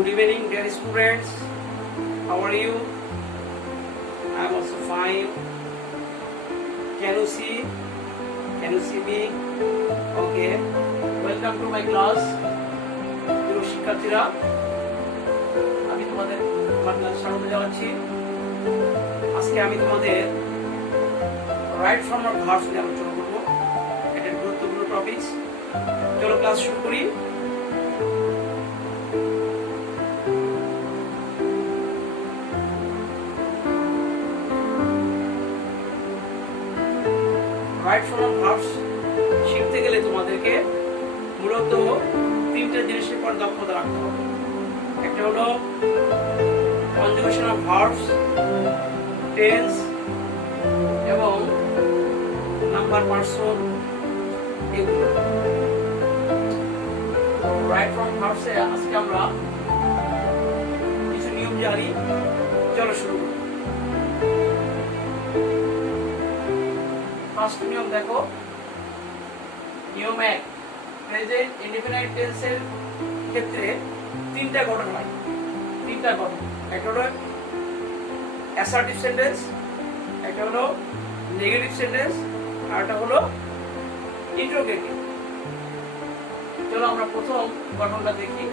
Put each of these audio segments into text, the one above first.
Good evening, dear students. How are you? I am also fine. Can you see? Can you see me? Okay. Welcome to my class. প্রিয় শিক্ষার্থীরা, আমি তোমাদের আমার class স্বাগত জানাচ্ছি। আজকে আমি তোমাদের রাইট ফর্ম অফ ভার্বস নিয়ে আলোচনা করব। এটা গুরুত্বপূর্ণ টপিকস। চলো ক্লাস শুরু করি। রাইট ফর্ম অফ ভার্বস শিখতে গেলে তোমাদেরকে মূলত তিনটা জিনিসের পর দক্ষতা রাখতে হবে। একটা হলো কনজুগেশন অফ ভার্বস, টেন্স এবং নাম্বার পারসন, এগুলো। রাইট ফর্ম ভার্বসে আজকে আমরা কিছু নিয়ম জানি। চলো শুরু করি। ফার্স্ট নিয়ম দেখো, নিয়ম 1, প্রেজেন্ট ইনডিফিনাইট টেন্সের ক্ষেত্রে তিনটা গঠন হয়। তিনটা গঠন, একটা হলো অ্যাসার্টিভ সেন্টেন্স, একটা হলো নেগেটিভ সেন্টেন্স, আর একটা হলো ইন্টারোগেটিভ। চলো আমরা প্রথম গঠনটা দেখি।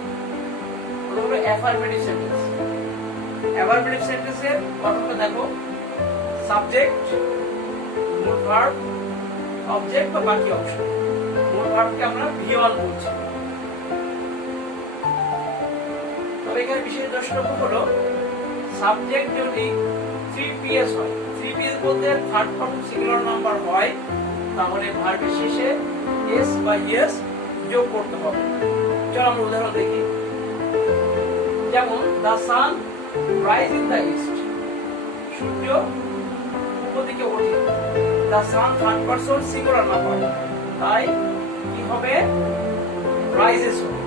ওটা হলো অ্যাফারমেটিভ সেন্টেন্স। অ্যাফারমেটিভ সেন্টেন্সের গঠনটা দেখো, সাবজেক্ট, মূল ভার্ব, অবজেক্ট বা বাকি অংশ। মূল ভার্বকে আমরা V1 বলছি। তবে এখানে বিশেষ দ্রষ্টব্য হলো সাবজেক্ট যদি 3PS হয়, 3PS বলতে থার্ড পারসন সিঙ্গুলার নাম্বার হয়, তাহলে ভার্বের শেষে s বা yes যোগ করতে হবে। চলো আমরা উদাহরণ দেখি। যেমন the sun rise in the east, সূর্য পূর্ব দিকে ওঠে। The sun third person singular number, তাই কি হবে? রাইজেস হবে।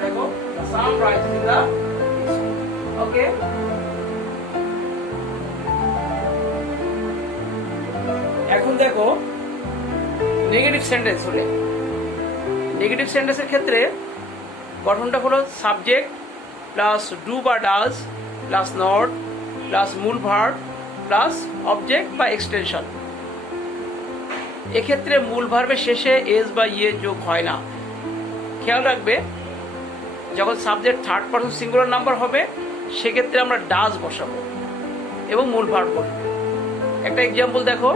দেখো, the sun rises in the east. Okay, এখন দেখো নেগেটিভ সেন্টেন্স হলে, নেগেটিভ সেন্টেন্সের ক্ষেত্রে গঠনটা হলো সাবজেক্ট প্লাস ডু বা ডাজ প্লাস নট প্লাস মূল ভার্ব প্লাস অবজেক্ট বা এক্সটেনশন। এক্ষেত্রে মূল ভার্বের শেষে এস বা ইয়ে যোগ হয় না। খেয়াল রাখবে, যখন subject third person singular number হবে সেক্ষেত্রে আমরা ডাজ বসাবো এবং মূল ভার্ব বলবো। একটা এক্সাম্পল দেখো,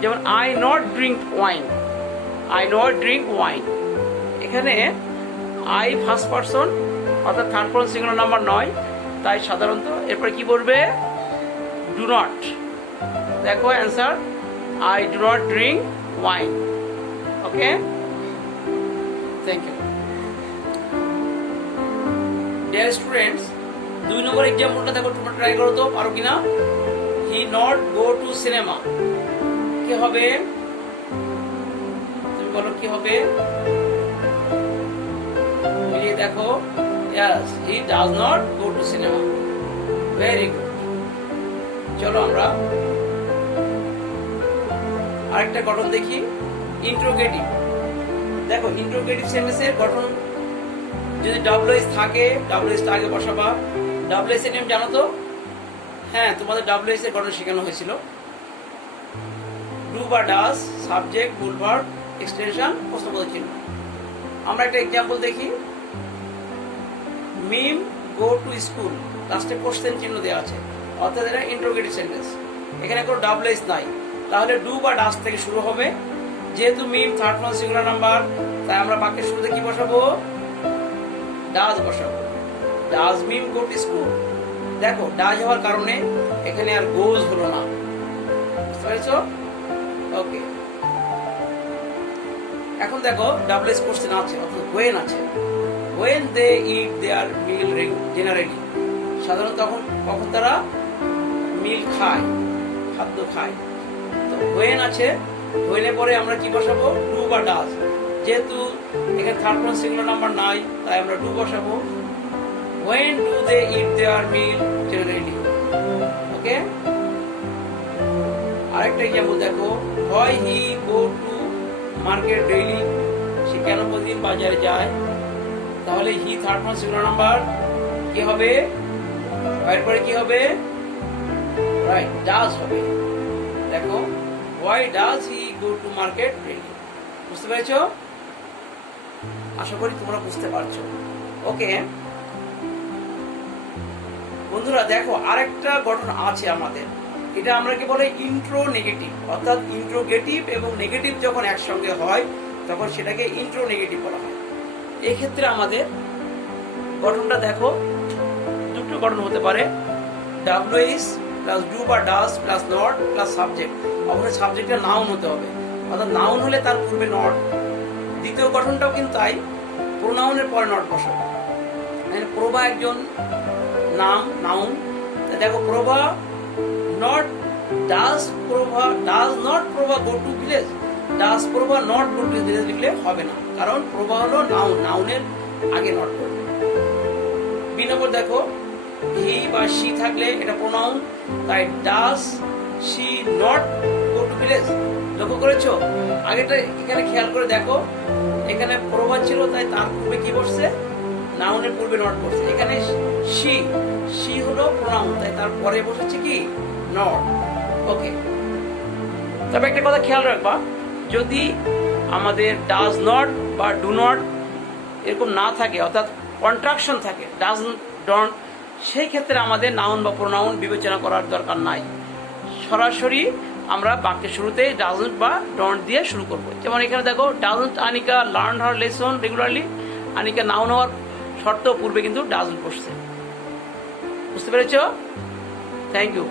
যেমন I not drink wine, I not drink wine. এখানে আই ফার্স্ট পারসন অর্থাৎ থার্ড পারসন সিঙ্গুলার নাম্বার নয়, তাই সাধারণত এরপরে কি বলবে? Do not. দেখো answer, I do not drink wine. Okay, thank you. Dear students, 2 নম্বর এক্সাম্পলটা দেখো, তোমরা ট্রাই করো তো, পারো কিনা। He not go to cinema, কি হবে? তুমি বলো কি হবে? মিলিয়ে দেখো। Yes, he does not go to cinema. Very good. চলো আমরা আরেকটা গঠন দেখি, ইন্টারোগেটিভ। দেখো ইন্টারোগেটিভ সেন্টেন্সের গঠন যদি WS থাকে, WS টা আগে বসাবা। WS এর নেম জানো তো? হ্যাঁ, তোমাদের WS এর গঠন শেখানো হয়েছিল। ডু বা ডাজ, সাবজেক্ট, মূল ভার্ব, এক্সটেনশন, প্রশ্নবোধক চিহ্ন। আমরা একটা এক্সাম্পল দেখি। মিম গো টু স্কুল, লাস্টে কোশ্চেন চিহ্ন দেওয়া আছে, অর্থাৎ এটা ইন্টারোগেটিভ সেন্টেন্স। এখানে কোনো WS নাই, তাহলে ডু বা ডাজ থেকে শুরু হবে। যেহেতু Mim third person singular number, তাই আমরা বাক্যের শুরুতে কি বসাবো? ডাজ বসাবো। Does Mim go to school. দেখো ডাজ হওয়ার কারণে এখানে আর গোজ হলো না, বুঝতে পেরেছো? ওকে, এখন দেখো WS কোশ্চেন আছে, অর্থাৎ ওয়েন আছে। When they eat their meal generally, সাধারণত তখন কখন তারা মিল খায়, খাদ্য খায়। তো ওয়েন আছে, ওয়েনের পরে আমরা কি বসাবো? ডু বা ডাজ। যেহেতু এখানে থার্ড পারসন সিঙ্গুলার নাম্বার নাই, তাই আমরা ডু বসাবো। When do they eat their meal generally. Okay, আরেকটা এক্সাম্পল দেখো, হয় he go to market daily, সে কেন প্রতিদিন বাজারে যায়? তাহলে he third person singular number কি হবে? হোয়াইট পরে কি হবে? রাইট, ডাজ হবে। দেখো, why does he go to market daily. বুঝতে পেরেছো? আশা করি তোমরা বুঝতে পারছো। ওকে বন্ধুরা, দেখো আরেকটা গঠন আছে আমাদের, এটা আমরা কি বলে ইন্ট্রো নেগেটিভ, অর্থাৎ ইন্ট্রোগেটিভ এবং নেগেটিভ যখন একসঙ্গে হয় তখন সেটাকে ইন্ট্রো নেগেটিভ বলা হয়। এক্ষেত্রে আমাদের গঠনটা দেখো, দুটো গঠন হতে পারে, ডাব্লিউএস প্লাস ডু বা does plus not plus subject. অবশ্যই সাবজেক্টটা নাউন হতে হবে, অর্থাৎ নাউন হলে তার পূর্বে নট। দ্বিতীয় গঠনটাও কিন্তু তাই, প্রোনাউনের পরে নট বসাবো। প্রভা একজন নাম, নাউন। দেখো, Prabha not does, Prabha does not Prabha go to village, does Prabha not go to village লিখলে হবে না, কারণ প্রভা হলো নাউন, নাউনের আগে নট করবে। বি নম্বর দেখো, হি বা শি থাকলে এটা প্রোনাউন, তাই does she not go to village. লক্ষ্য করেছো? আগেটা এখানে খেয়াল করে দেখো, এখানে প্রভা ছিল তাই তার পূর্বে কি বসছে? নাউনের পূর্বে নট বসছে। এখানে শি, শি হলো প্রোনাউন, তাই তার পরে বসেছে কি? নট। ওকে, তবে একটা কথা খেয়াল রাখবা, যদি আমাদের ডাজ নট বা ডু নট এরকম না থাকে, অর্থাৎ কন্ট্রাকশন থাকে, ডাজ ডন্ট, সেই ক্ষেত্রে আমাদের নাউন বা প্রোনাউন বিবেচনা করার দরকার নাই। সরাসরি আমরা বাক্যের শুরুতেই ডাজন্ট বা ডন্ট দিয়ে শুরু করব। যেমন এখানে দেখো, doesn't Anika learn her lesson regularly. Anika noun হওয়ার শর্ত পূর্বে কিন্তু ডাজন্ট বসছে। বুঝতে পেরেছ? Thank you.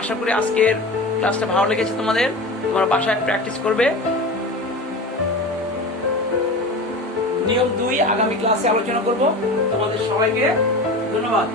আশা করি আজকের ক্লাসটা ভালো লেগেছে তোমাদের, তোমরা বাসায় প্র্যাকটিস করবে। নিয়ম 2 আগামী ক্লাসে আলোচনা করব। তোমাদের সবাইকে ধন্যবাদ।